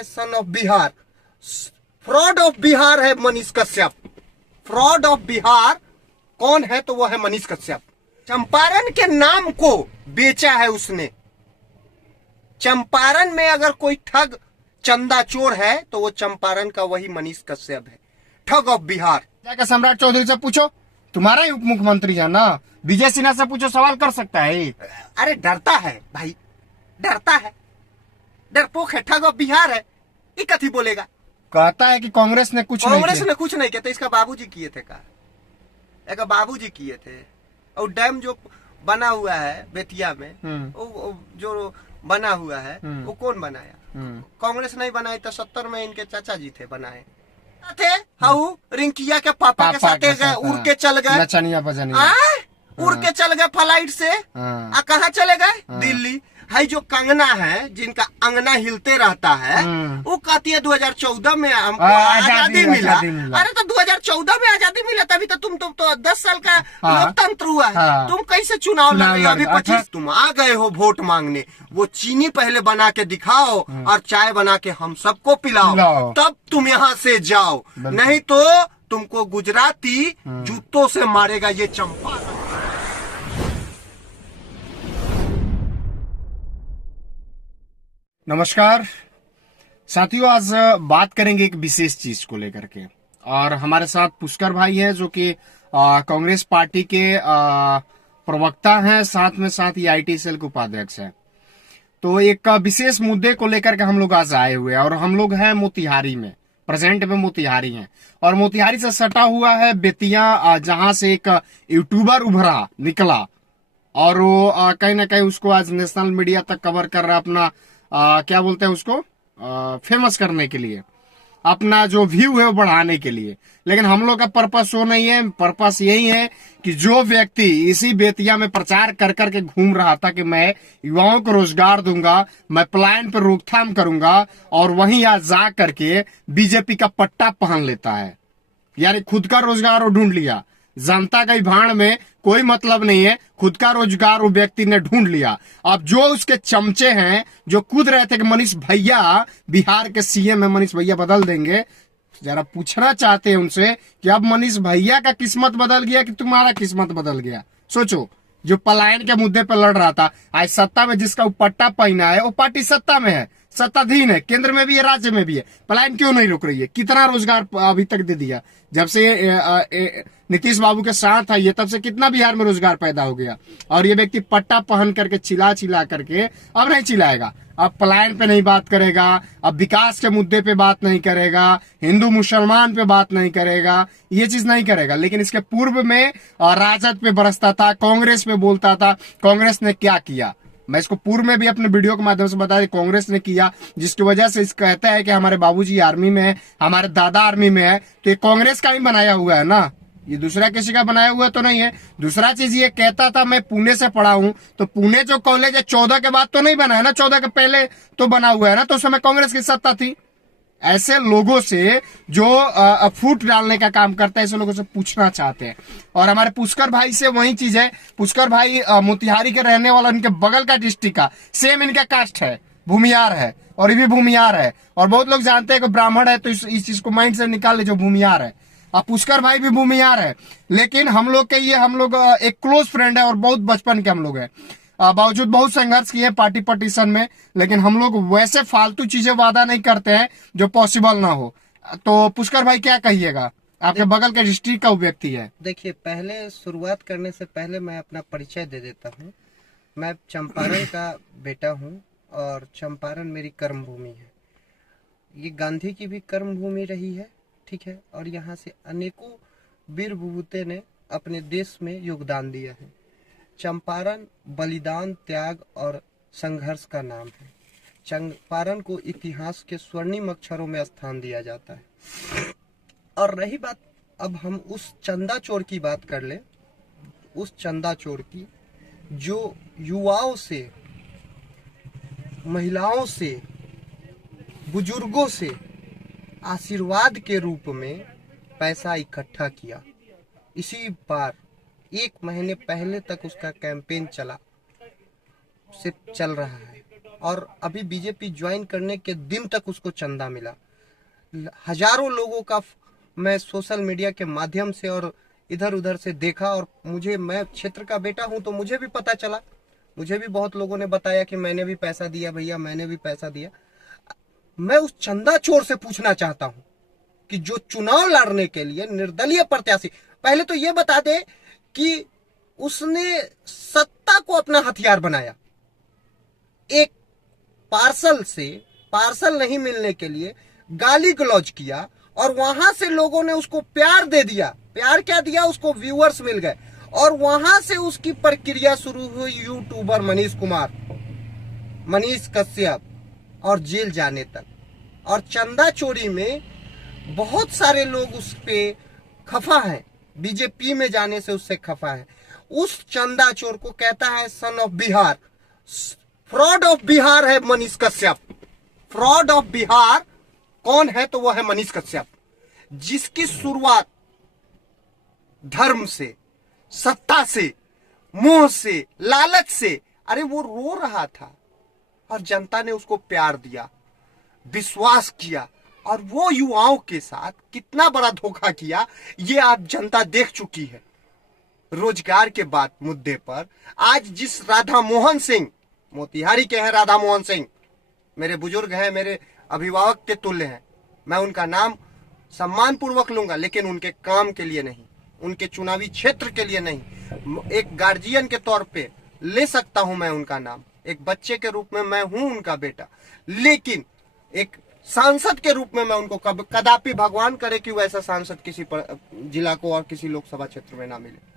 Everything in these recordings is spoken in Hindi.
है son of Bihar, fraud of Bihar है मनीष कश्यप। फ्रॉड ऑफ बिहार कौन है? तो वो है मनीष कश्यप। चंपारण के नाम को बेचा है उसने। चंपारण में अगर कोई ठग चंदा चोर है तो वो चंपारण का वही मनीष कश्यप है, ठग ऑफ बिहार। जाकर सम्राट चौधरी से पूछो, तुम्हारा ही उप मुख्यमंत्री है ना, विजय सिन्हा से पूछो, सवाल कर सकता है। अरे डरता है भाई, डरता है, डरपोक है, ठग ऑफ बिहार है, ये कथी बोलेगा? कहता है कि कांग्रेस ने कुछ नहीं किया। तो इसका बाबूजी किए थे का? एक बाबूजी किए थे। और डैम जो बना हुआ है बेतिया में, वो जो बना हुआ है वो कौन बनाया? कांग्रेस नहीं बनाई तो 70 में इनके चाचा जी थे बनाए थे। हाउ रिंकिया के पापा के साथ उड़ के चल गए, उड़ के चल गए फ्लाइट से। कहाँ चले गए? दिल्ली। है जो कंगना है जिनका अंगना हिलते रहता है, वो कहती है 2014 में हमको आजादी मिला। अरे तो 2014 में आजादी मिला, तभी तो तुम तो 10 साल का लोकतंत्र हुआ है। तुम कैसे चुनाव लड़ रहे हो? अभी 25 तुम आ गए हो वोट मांगने। वो चीनी पहले बना के दिखाओ और चाय बना के हम सबको पिलाओ, तब तुम यहाँ से जाओ, नहीं तो तुमको गुजराती जूतों से मारेगा ये चंपा। नमस्कार साथियों, आज बात करेंगे एक विशेष चीज को लेकर के। और हमारे साथ पुष्कर भाई हैं जो कि कांग्रेस पार्टी के प्रवक्ता हैं, साथ में साथ ही आईटी सेल के उपाध्यक्ष हैं। तो एक विशेष मुद्दे को लेकर के हम लोग आज आए हुए हैं और हम लोग हैं मोतिहारी में, प्रेजेंट में मोतिहारी हैं। और मोतिहारी से सटा हुआ है बेतिया, जहां से एक यूट्यूबर उभरा निकला और वो कहीं ना कहीं उसको आज नेशनल मीडिया तक कवर कर रहा, अपना क्या बोलते हैं उसको, फेमस करने के लिए, अपना जो व्यू है वो बढ़ाने के लिए। लेकिन हम लोग का पर्पस वो नहीं है। पर्पस यही है कि जो व्यक्ति इसी बेतिया में प्रचार कर करके घूम रहा था कि मैं युवाओं को रोजगार दूंगा, मैं पलायन पर रोकथाम करूंगा, और वहीं आज जा करके बीजेपी का पट्टा पहन लेता है, यानी खुद का रोजगार वो ढूंढ लिया। जनता की भाड़ में कोई मतलब नहीं है, खुद का रोजगार वो व्यक्ति ने ढूंढ लिया। अब जो उसके चमचे हैं जो कूद रहे थे कि मनीष भैया बिहार के सीएम है, मनीष भैया बदल देंगे, जरा पूछना चाहते हैं उनसे कि अब मनीष भैया का किस्मत बदल गया कि तुम्हारा किस्मत बदल गया? सोचो, जो पलायन के मुद्दे पर लड़ रहा था, आज सत्ता में जिसका पट्टा पहना है वो पार्टी सत्ता में है, सत्ताधीन है, केंद्र में भी है, राज्य में भी है। पलायन क्यों नहीं रुक रही है? कितना रोजगार अभी तक दे दिया? जब से नीतीश बाबू के साथ है ये, तब से कितना बिहार में रोजगार पैदा हो गया। और ये व्यक्ति पट्टा पहन करके चिल्ला करके अब नहीं चिल्लाएगा, अब पलायन पे नहीं बात करेगा, अब विकास के मुद्दे पे बात नहीं करेगा, हिंदू मुसलमान पे बात नहीं करेगा, ये चीज नहीं करेगा। लेकिन इसके पूर्व में राजद पे बरसता था, कांग्रेस पे बोलता था। कांग्रेस ने क्या किया? मैं इसको पूर्व में भी अपने वीडियो के माध्यम से बता दें, कांग्रेस ने किया, जिसकी वजह से इस कहता है कि हमारे बाबूजी आर्मी में है, हमारे दादा आर्मी में है, तो ये कांग्रेस का ही बनाया हुआ है ना, ये दूसरा किसी का बनाया हुआ तो नहीं है। दूसरा चीज ये कहता था मैं पुणे से पढ़ा हूं, तो पुणे जो कॉलेज है 14 के बाद तो नहीं बना है ना, 14 के पहले तो बना हुआ है ना, तो उस समय कांग्रेस की सत्ता थी। ऐसे लोगों से जो फूट डालने का काम करता है, ऐसे लोगों से पूछना चाहते हैं। और हमारे पुष्कर भाई से वही चीज है। पुष्कर भाई मोतिहारी के रहने वाला, इनके बगल का डिस्ट्रिक्ट का, सेम इनका कास्ट है, भूमियार है, और ये भी भूमियार है। और बहुत लोग जानते हैं कि ब्राह्मण है, तो इस चीज को माइंड से निकाल ले, जो भूमियार है। अब पुष्कर भाई भी भूमियार है, लेकिन हम लोग के ये, हम लोग एक क्लोज फ्रेंड है और बहुत बचपन के हम लोग हैं। बावजूद बहुत संघर्ष किए पार्टी पटिशन में, लेकिन हम लोग वैसे फालतू चीजें वादा नहीं करते हैं जो पॉसिबल ना हो। तो पुष्कर भाई क्या कहिएगा? आपके बगल के डिस्ट्रिक्ट का व्यक्ति है। देखिए, पहले शुरुआत करने से पहले मैं अपना परिचय दे देता हूँ। मैं चंपारण का बेटा हूँ और चंपारण मेरी कर्म भूमि है। ये गांधी की भी कर्म भूमि रही है, ठीक है, और यहाँ से अनेकों वीर विभूते ने अपने देश में योगदान दिया है। चंपारण बलिदान, त्याग और संघर्ष का नाम है। चंपारण को इतिहास के स्वर्णिम अक्षरों में स्थान दिया जाता है। और रही बात, अब हम उस चंदा चोर की बात कर ले, उस चंदा चोर की जो युवाओं से, महिलाओं से, बुजुर्गों से आशीर्वाद के रूप में पैसा इकट्ठा किया। इसी बार 1 महीने पहले तक उसका कैंपेन चल रहा है। और अभी बीजेपी ज्वाइन करने के दिन तक उसको चंदा मिला। हजारों लोगों का मैं सोशल मीडिया के माध्यम से और इधर उधर से देखा, और मैं क्षेत्र का बेटा हूं तो मुझे भी पता चला, मुझे भी बहुत लोगों ने बताया कि मैंने भी पैसा दिया भैया, मैंने भी पैसा दिया। मैं उस चंदा चोर से पूछना चाहता हूं कि जो चुनाव लड़ने के लिए निर्दलीय प्रत्याशी, पहले तो ये बता दे कि उसने सत्ता को अपना हथियार बनाया। एक पार्सल नहीं मिलने के लिए गाली गलौज किया, और वहां से लोगों ने उसको प्यार दे दिया। प्यार क्या दिया? उसको व्यूअर्स मिल गए, और वहां से उसकी प्रक्रिया शुरू हुई यूट्यूबर मनीष कश्यप और जेल जाने तक। और चंदा चोरी में बहुत सारे लोग उस पे खफा हैं, बीजेपी में जाने से उससे खफा है। उस चंदा चोर को कहता है son of Bihar, fraud of Bihar है मनीष कश्यप। फ्रॉड ऑफ बिहार कौन है? तो वो है मनीष कश्यप, जिसकी शुरुआत धर्म से, सत्ता से, मोह से, लालच से, अरे वो रो रहा था और जनता ने उसको प्यार दिया, विश्वास किया, और वो युवाओं के साथ कितना बड़ा धोखा किया ये आप जनता देख चुकी है। रोजगार के बाद मुद्दे पर आज जिस राधा मोहन सिंह, मोतिहारी के हैं राधा मोहन सिंह, मेरे बुजुर्ग हैं, मेरे अभिभावक के तुल्य हैं, मैं उनका नाम सम्मान पूर्वक लूंगा, लेकिन उनके काम के लिए नहीं, उनके चुनावी क्षेत्र के लिए नहीं। एक गार्जियन के तौर पे ले सकता हूं मैं उनका नाम, एक बच्चे के रूप में मैं हूं उनका बेटा, लेकिन एक सांसद के रूप में मैं उनको कदापि भगवान करे कि वैसा सांसद किसी जिला को और किसी लोकसभा क्षेत्र में ना मिले।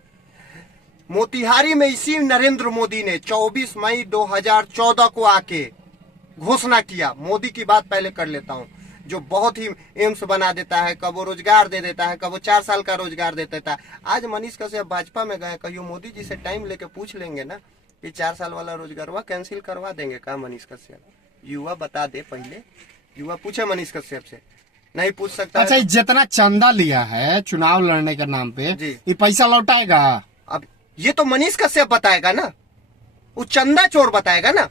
मोतिहारी में इसी नरेंद्र मोदी ने 24 मई 2014 को आके घोषणा किया। मोदी की बात पहले कर लेता हूं, जो बहुत ही एम्स बना देता है, कब वो रोजगार दे देता है, कब वो 4 साल का रोजगार दे देता है। आज मनीष कश्यप भाजपा में गए, कहियो मोदी जी से टाइम लेके पूछ लेंगे ना कि 4 साल वाला रोजगार कैंसिल करवा देंगे का मनीष कश्यप? युवा बता दे, पहले युवा पूछे मनीष कश्यप से, नहीं पूछ सकता। अच्छा, जितना चंदा लिया है चुनाव लड़ने के नाम पे, ये पैसा लौटाएगा? अब ये तो मनीष कश्यप बताएगा ना, वो चंदा चोर बताएगा ना।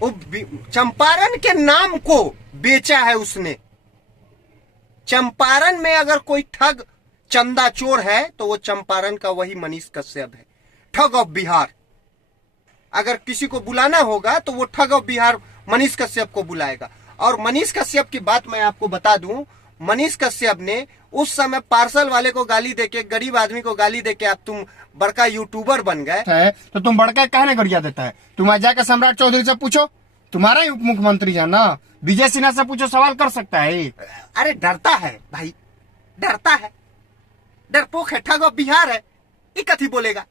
वो चंपारण के नाम को बेचा है उसने। चंपारण में अगर कोई ठग चंदा चोर है तो वो चंपारण का वही मनीष कश्यप है, ठग ऑफ बिहार। अगर किसी को बुलाना होगा तो वो ठग ऑफ बिहार मनीष कश्यप को बुलाएगा। और मनीष कश्यप की बात मैं आपको बता दूं, मनीष कश्यप ने उस समय पार्सल वाले को गाली देके, गरीब आदमी को गाली देके आप तुम बड़का यूट्यूबर बन गए, तो तुम बड़का कहने गरिया देता है? तुम आ जाकर सम्राट चौधरी से पूछो, तुम्हारा ही उप मुख्यमंत्री है ना, विजय सिन्हा से पूछो, सवाल कर सकता है। अरे डरता है भाई, डरता है, डरपोक है, ठग ऑफ बिहार है, ये कथी बोलेगा?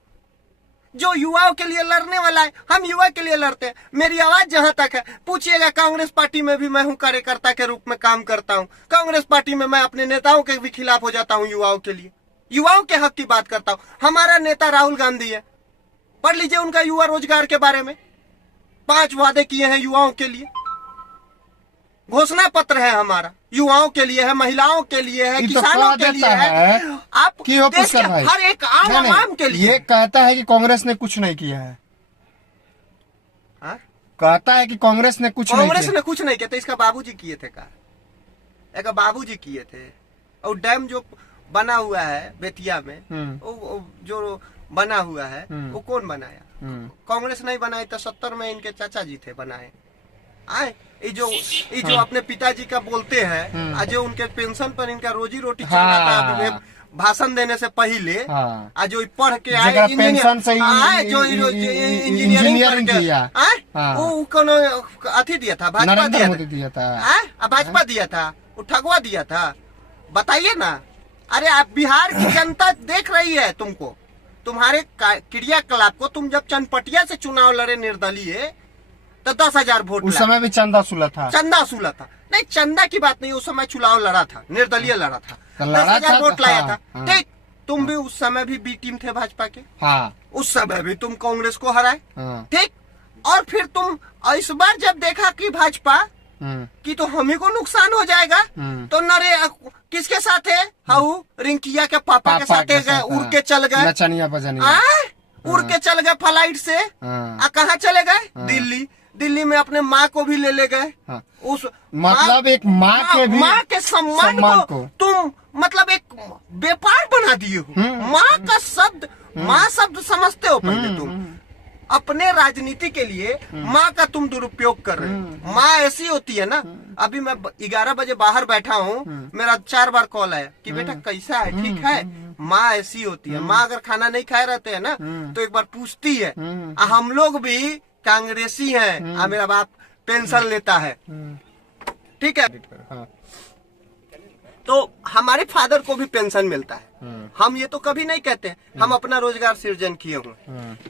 जो युवाओं के लिए लड़ने वाला है, हम युवा के लिए लड़ते हैं। मेरी आवाज जहां तक है, पूछिएगा, कांग्रेस पार्टी में भी मैं हूं, कार्यकर्ता के रूप में काम करता हूं। कांग्रेस पार्टी में मैं अपने नेताओं के भी खिलाफ हो जाता हूं, युवाओं के लिए, युवाओं के हक की बात करता हूं। हमारा नेता राहुल गांधी है, पढ़ लीजिए उनका युवा रोजगार के बारे में, 5 वादे किए हैं युवाओं के लिए, घोषणा पत्र है हमारा, युवाओं के लिए है, महिलाओं के लिए है, किसानों के लिए है, आप देश के हर एक आम आवाम के लिए। ये कहता है कि कांग्रेस ने कुछ नहीं किया है, कहता है कि कांग्रेस ने कुछ नहीं किया। तो इसका बाबूजी किए थे का? एक बाबूजी किए थे। और डैम जो बना हुआ है बेतिया में, वो जो बना हुआ है वो कौन बनाया? कांग्रेस नहीं बनाई तो 70 में इनके चाचा जी थे बनाए। आए ये जो अपने पिताजी का बोलते हैं, आज जो उनके पेंशन पर इनका रोजी रोटी चल रहा था भाषण देने से पहले, आज जो पढ़ के आए जो इंजीनियरिंग किया, वो कोनो अथी दिया था, भाजपा दिया था, भाजपा दिया था, वो ठगवा दिया था, बताइए ना। अरे आप बिहार की जनता देख रही है तुमको, तुम्हारे क्रियाकलाप को। तुम जब चनपटिया से चुनाव लड़े निर्दलीय तो 10,000 वोट, उस समय भी चंदा सूला था। नहीं, चंदा की बात नहीं, उस समय चुनाव लड़ा था, निर्दलीय लड़ा था, 10,000 वोट लाया था। ठीक, तुम भी उस समय भी बी टीम थे भाजपा के, उस समय भी तुम कांग्रेस को हराए, ठीक। और फिर तुम इस बार जब देखा कि भाजपा कि तो हम ही को नुकसान हो जाएगा, तो नरे किसके साथ है? हाउ रिंकिया के पापा के साथ उड़ के चल गए, उड़ के चल गए फ्लाइट से। कहाँ चले गए? दिल्ली। दिल्ली में अपने माँ को भी ले गए। हाँ। उस मतलब एक माँ के भी माँ के सम्मान को तुम मतलब एक व्यापार बना दिए हो। माँ का शब्द, माँ शब्द समझते हो पहले तुम अपने राजनीति के लिए माँ का तुम दुरुपयोग कर रहे हो। माँ ऐसी होती है ना, अभी मैं 11 बजे बाहर बैठा हूँ, मेरा 4 बार कॉल आया कि बेटा कैसा है, ठीक है। माँ ऐसी होती है। माँ अगर खाना नहीं खाए रहते हैं ना तो एक बार पूछती है। हम लोग भी कांग्रेसी हैं, मेरा बाप पेंशन लेता है, ठीक है। तो हमारे फादर को भी पेंशन मिलता है। हम ये तो कभी नहीं कहते, हम अपना रोजगार सृजन किए हुए,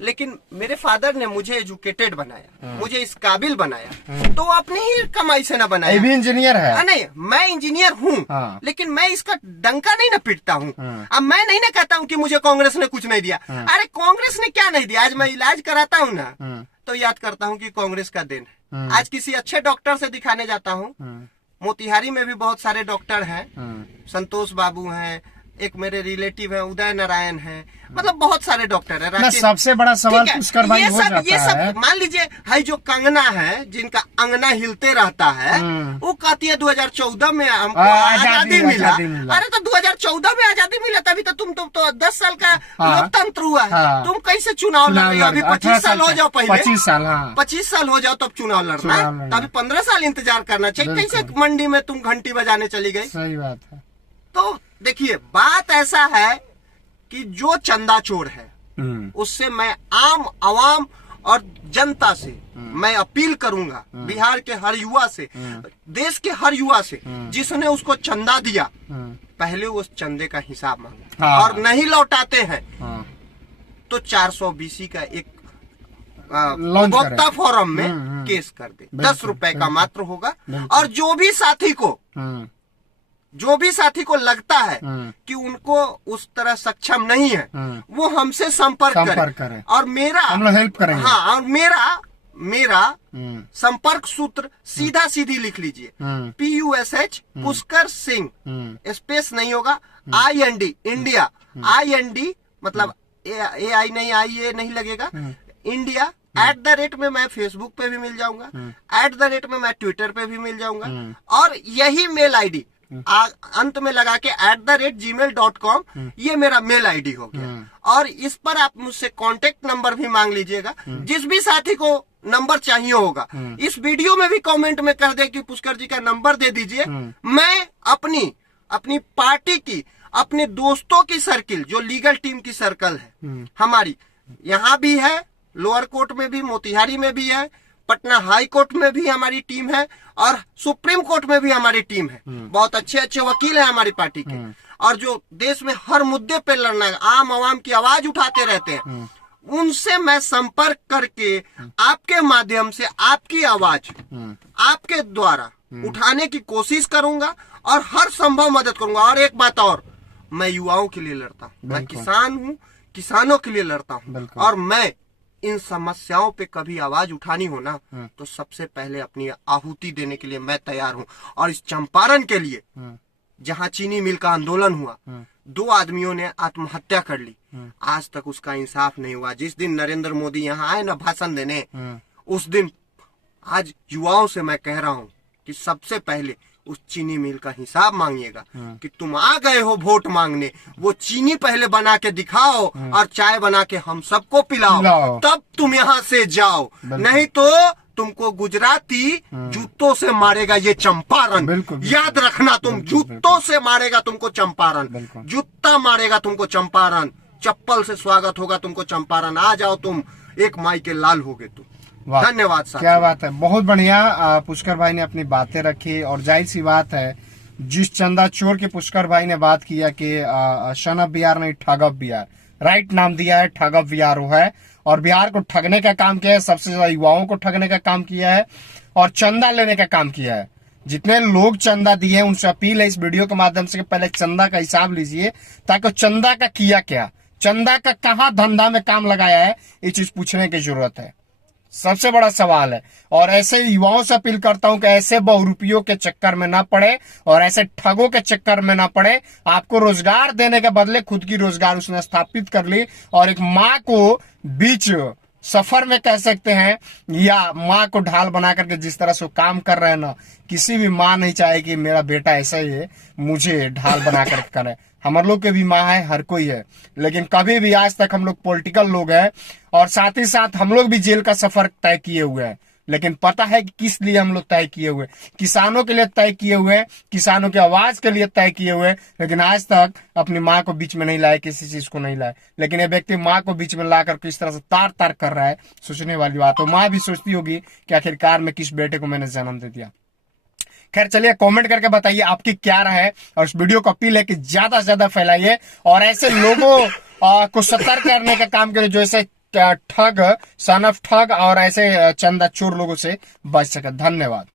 लेकिन मेरे फादर ने मुझे एजुकेटेड बनाया, मुझे इस काबिल बनाया, तो अपनी ही कमाई से ना बनाया। भी इंजीनियर है। नहीं, मैं इंजीनियर हूँ, लेकिन मैं इसका डंका नहीं ना पीटता हूँ। अब मैं नहीं ना कहता हूँ कि मुझे कांग्रेस ने कुछ नहीं दिया। अरे कांग्रेस ने क्या नहीं दिया? आज मैं इलाज कराता हूँ ना तो याद करता हूँ कि कांग्रेस का देन है। आज किसी अच्छे डॉक्टर से दिखाने जाता हूँ, मोतिहारी में भी बहुत सारे डॉक्टर हैं, संतोष बाबू हैं, एक मेरे रिलेटिव है उदय नारायण है, मतलब बहुत सारे डॉक्टर है। सबसे बड़ा सवाल पुष्कर भाई हो जाता ये सब है। मान लीजिए है जो कंगना है, जिनका अंगना हिलते रहता है, वो कहती है 2014 में हमको आजादी मिला। अरे तो 2014 में आजादी मिला, तभी तो तुम तो 10 साल का लोकतंत्र हुआ है। तुम कैसे चुनाव लड़ रहे हो? अभी 25 साल हो जाओ, पहले 25 साल हो जाओ तब चुनाव लड़ना है। तभी 15 साल इंतजार करना चाहिए। कैसे मंडी में तुम घंटी बजाने चली गई? सही बात है। तो देखिए, बात ऐसा है कि जो चंदा चोर है उससे मैं आम आवाम और जनता से मैं अपील करूंगा, बिहार के हर युवा से, देश के हर युवा से, जिसने उसको चंदा दिया पहले उस चंदे का हिसाब मांगे। और नहीं लौटाते हैं तो 420 का एक उपभोक्ता फोरम में केस कर दे। 10 रुपए का मात्र होगा। और जो भी साथी को लगता है कि उनको उस तरह सक्षम नहीं है, वो हमसे संपर्क करे। और मेरा हम लोग हेल्प करेंगे। हाँ, और मेरा संपर्क सूत्र सीधा सीधी लिख लीजिए, PUSH पुष्कर सिंह, स्पेस नहीं होगा, IND इंडिया, IND मतलब AI नहीं, IA नहीं लगेगा, इंडिया @ में मैं फेसबुक पे भी मिल जाऊंगा, @ में मैं ट्विटर पे भी मिल जाऊंगा। और यही मेल ID अंत में लगा के @gmail.com, ये मेरा मेल ID हो गया। और इस पर आप मुझसे कांटेक्ट नंबर भी मांग लीजिएगा। जिस भी साथी को नंबर चाहिए होगा, इस वीडियो में भी कमेंट में कर दे कि पुष्कर जी का नंबर दे दीजिए। मैं अपनी पार्टी की, अपने दोस्तों की सर्किल, जो लीगल टीम की सर्कल है हमारी, यहाँ भी है, लोअर कोर्ट में भी, मोतिहारी में भी है, पटना हाई कोर्ट में भी हमारी टीम है, और सुप्रीम कोर्ट में भी हमारी टीम है। बहुत अच्छे अच्छे वकील हैं हमारी पार्टी के, और जो देश में हर मुद्दे पे लड़ना है, आम आवाम की आवाज उठाते रहते हैं, उनसे मैं संपर्क करके आपके माध्यम से आपकी आवाज आपके द्वारा उठाने की कोशिश करूंगा और हर संभव मदद करूंगा। और एक बात और, मैं युवाओं के लिए लड़ता हूँ, मैं किसान हूँ, किसानों के लिए लड़ता हूँ। और मैं इन समस्याओं पे कभी आवाज उठानी हो ना तो सबसे पहले अपनी आहुति देने के लिए मैं तैयार हूँ। और इस चंपारण के लिए, जहाँ चीनी मिल का आंदोलन हुआ, 2 आदमियों ने आत्महत्या कर ली, आज तक उसका इंसाफ नहीं हुआ। जिस दिन नरेंद्र मोदी यहाँ आए ना भाषण देने, उस दिन आज युवाओं से मैं कह रहा हूँ कि सबसे पहले उस चीनी मिल का हिसाब मांगिएगा कि तुम आ गए हो वोट मांगने, वो चीनी पहले बना के दिखाओ और चाय बना के हम सबको पिलाओ, तब तुम यहाँ से जाओ। नहीं तो तुमको गुजराती जूतों से मारेगा ये चंपारण। याद रखना, तुम जूतों से मारेगा तुमको चंपारण, जूता मारेगा तुमको चंपारण, चप्पल से स्वागत होगा तुमको चंपारण। आ जाओ, तुम एक माई के लाल होगे तुम। धन्यवाद साहब। क्या बात है, बहुत बढ़िया पुष्कर भाई ने अपनी बातें रखी। और जाहिर सी बात है, जिस चंदा चोर के पुष्कर भाई ने बात किया कि शनब बिहार नहीं ठगब बिहार, राइट नाम दिया है, ठगब बिहार वो है। और बिहार को ठगने का काम किया है, सबसे ज्यादा युवाओं को ठगने का काम किया है और चंदा लेने का काम किया है। जितने लोग चंदा दिए हैं उनसे अपील है इस वीडियो के माध्यम से कि पहले चंदा का हिसाब लीजिए, ताकि चंदा का किया क्या, चंदा का कहाँ धंधा में काम लगाया है, ये चीज पूछने की जरूरत है। सबसे बड़ा सवाल है। और ऐसे युवाओं से अपील करता हूं कि ऐसे बहुरूपियों के चक्कर में ना पड़े और ऐसे ठगों के चक्कर में ना पड़े। आपको रोजगार देने के बदले खुद की रोजगार उसने स्थापित कर ली और एक माँ को बीच सफर में कह सकते हैं, या माँ को ढाल बना करके जिस तरह से वो काम कर रहे हैं ना, किसी भी माँ नहीं चाहे कि मेरा बेटा ऐसा ही है, मुझे ढाल बना करके करे। हमारे लोग के भी माँ है, हर कोई है, लेकिन कभी भी आज तक हम लोग पॉलिटिकल लोग हैं, और साथ ही साथ हम लोग भी जेल का सफर तय किए हुए हैं। लेकिन पता है कि किस लिए हम लोग तय किए हुए, किसानों के लिए तय किए हुए, किसानों की आवाज के लिए तय किए हुए। लेकिन आज तक अपनी माँ को बीच में नहीं लाए, किसी चीज को नहीं लाए। लेकिन ये व्यक्ति माँ को बीच में लाकर किस तरह से तार तार कर रहा है, सोचने वाली बात। तो माँ भी सोचती होगी कि आखिरकार में किस बेटे को मैंने जन्म दे दिया। खैर चलिए, कमेंट करके बताइए आपकी क्या राय है, और इस वीडियो को अपील है कि ज्यादा से ज्यादा फैलाइए, और ऐसे लोगों को सतर्क करने का काम करें जो ऐसे ठग, सन ऑफ ठग और ऐसे चंदा चोर लोगों से बच सके। धन्यवाद।